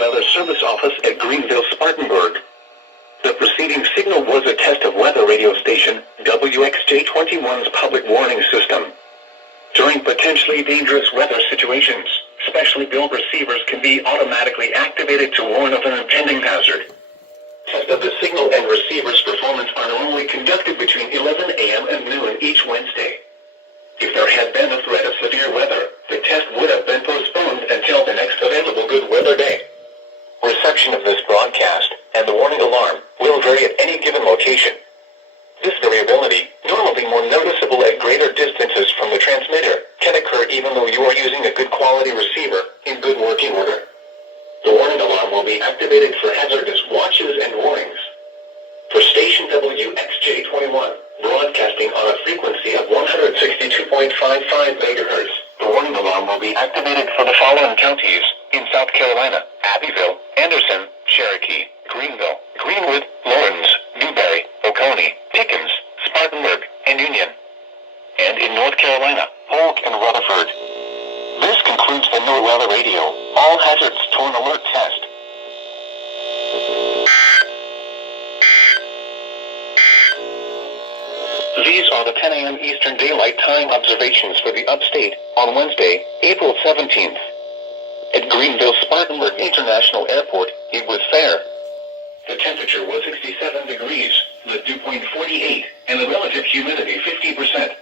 Weather Service Office at Greenville, Spartanburg. The preceding signal was a test of weather radio station WXJ-21's public warning system. During potentially dangerous weather situations, specially built receivers can be automatically activated to warn of an impending hazard. Tests of the signal and receiver's performance are normally conducted between 11 a.m. and noon each Wednesday. If there had been a threat of severe weather, the test would have been postponed until the next available good weather day. Reception of this broadcast and the warning alarm will vary at any given location. This variability, normally more noticeable at greater distances from the transmitter, can occur even though you are using a good quality receiver in good working order. The warning alarm will be activated for hazardous watches and warnings. For station WXJ-21, broadcasting on a frequency of 162.55 MHz, the warning alarm will be activated for the following counties in South Carolina: Abbeville, Anderson, Cherokee, Greenville, Greenwood, Lawrence, Newberry, Oconee, Pickens, Spartanburg, and Union. And in North Carolina, Polk and Rutherford. This concludes the NOAA Weather Radio All Hazards to an Alert test. These are the 10 a.m. Eastern Daylight Time observations for the upstate on Wednesday, April 17th. At Greenville Spartanburg International Airport, it was fair. The temperature was 67 degrees, the dew point 48, and the relative humidity 50%.